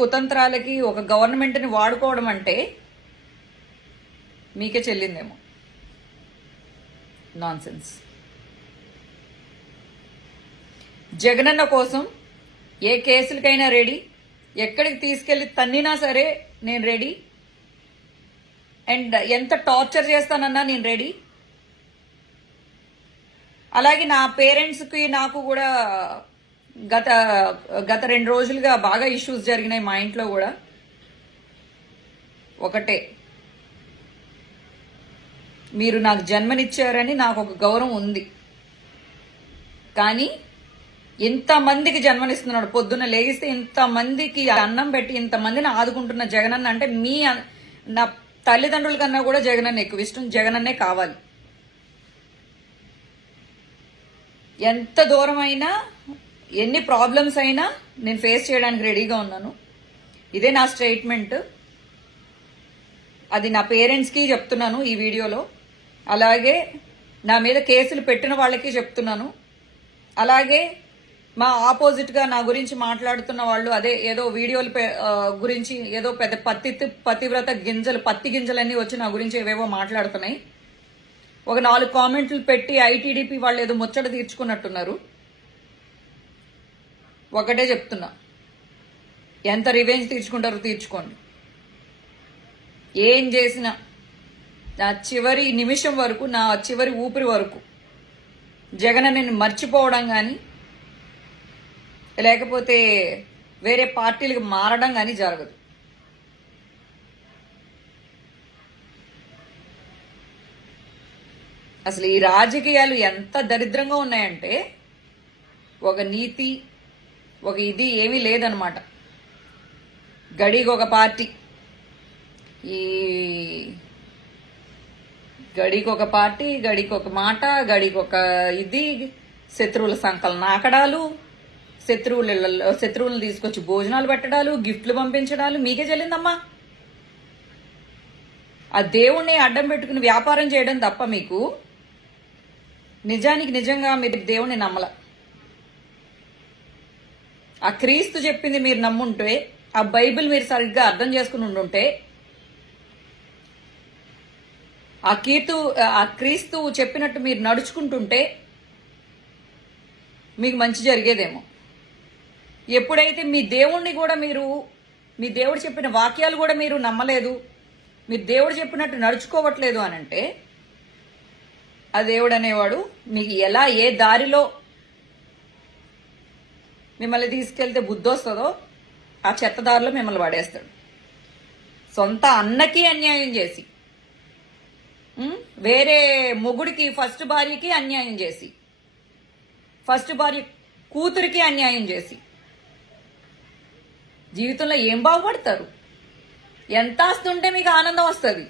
కుతంత్రాలకి ఒక గవర్నమెంట్ని వాడుకోవడం అంటే మీకే చెల్లిందేమో. నాన్ సెన్స్ జగనన్న కోసం ఏ కేసులకైనా రెడీ ఎక్కడికి తీసుకెళ్ళి తన్నినా సరే నేను రెడీ అండ్ ఎంత టార్చర్ చేస్తానన్నా నేను రెడీ. అలాగే నా పేరెంట్స్కి నాకు కూడా గత గత రెండు రోజులుగా బాగా ఇష్యూస్ జరిగినాయి మా ఇంట్లో కూడా. ఒకటే. మీరు నాకు జన్మనిచ్చారని నాకు ఒక గౌరవం ఉంది. కానీ ఇంతమందికి జన్మనిస్తున్నాడు. పొద్దున్న లేగిస్తే ఇంతమందికి అన్నం పెట్టి ఇంతమందిని ఆదుకుంటున్న జగనన్న అంటే మీ నా తల్లిదండ్రుల కన్నా కూడా జగనన్న ఎక్కువ. ఇష్టం జగనన్నే కావాలి. ఎంత దూరమైనా ఎన్ని ప్రాబ్లమ్స్ అయినా నేను ఫేస్ చేయడానికి రెడీగా ఉన్నాను. ఇదే నా స్టేట్మెంట్ అది నా పేరెంట్స్కి చెప్తున్నాను ఈ వీడియోలో. అలాగే నా మీద కేసులు పెట్టిన వాళ్ళకి చెప్తున్నాను. అలాగే మా ఆపోజిట్గా నా గురించి మాట్లాడుతున్న వాళ్ళు అదే ఏదో వీడియోలు గురించి ఏదో పెద్ద పత్తి పతివ్రత గింజలు పత్తి గింజలన్నీ వచ్చి నా గురించి ఏవేవో మాట్లాడుతున్నాయి. ఒక నాలుగు కామెంట్లు పెట్టి ఐటీడీపీ వాళ్ళు ఏదో ముచ్చట తీర్చుకున్నట్టున్నారు. ఒకటే చెప్తున్నా. ఎంత రివెంజ్ తీర్చుకుంటారో తీర్చుకోండి. ఏం చేసినా నా చివరి నిమిషం వరకు నా చివరి ఊపిరి వరకు జగన్ నేను మర్చిపోవడం కానీ లేకపోతే వేరే పార్టీలకు మారడం కానీ జరగదు. అసలు ఈ రాజకీయాలు ఎంత దరిద్రంగా ఉన్నాయంటే ఒక నీతి ఒక ఇది ఏమీ లేదనమాట గడికి ఒక పార్టీ. ఈ గడికి ఒక పార్టీ గడికి ఒక మాట గడికి ఒక ఇది శత్రువుల సంకలన ఆకడాలు శత్రువుల శత్రువులను తీసుకొచ్చి భోజనాలు పెట్టడాలు గిఫ్ట్లు పంపించడాలు మీకే చెల్లిందమ్మా. ఆ దేవుణ్ణి అడ్డం పెట్టుకుని వ్యాపారం చేయడం తప్ప మీకు నిజానికి నిజంగా మీరు దేవుణ్ణి నమ్మల. ఆ క్రీస్తు చెప్పింది మీరు నమ్ముంటే ఆ బైబిల్ మీరు సరిగ్గా అర్థం చేసుకుని ఉండుంటే ఆ కీర్తు ఆ క్రీస్తు చెప్పినట్టు మీరు నడుచుకుంటుంటే మీకు మంచి జరిగేదేమో. ఎప్పుడైతే మీ దేవుణ్ణి కూడా మీరు మీ దేవుడు చెప్పిన వాక్యాలు కూడా మీరు నమ్మలేదు మీరు దేవుడు చెప్పినట్టు నడుచుకోవట్లేదు అని అంటే ఆ దేవుడు అనేవాడు మీకు ఎలా ఏ దారిలో మిమ్మల్ని తీసుకెళ్తే బుద్ధి వస్తుందో ఆ చెత్తదారులో మిమ్మల్ని పడేస్తాడు. సొంత అన్నకి అన్యాయం చేసి వేరే మొగుడికి ఫస్ట్ భార్యకి అన్యాయం చేసి ఫస్ట్ భార్య కూతురికి అన్యాయం చేసి జీవితంలో ఏం బాగుపడతారు? ఎంత వస్తుంటే మీకు ఆనందం వస్తుంది.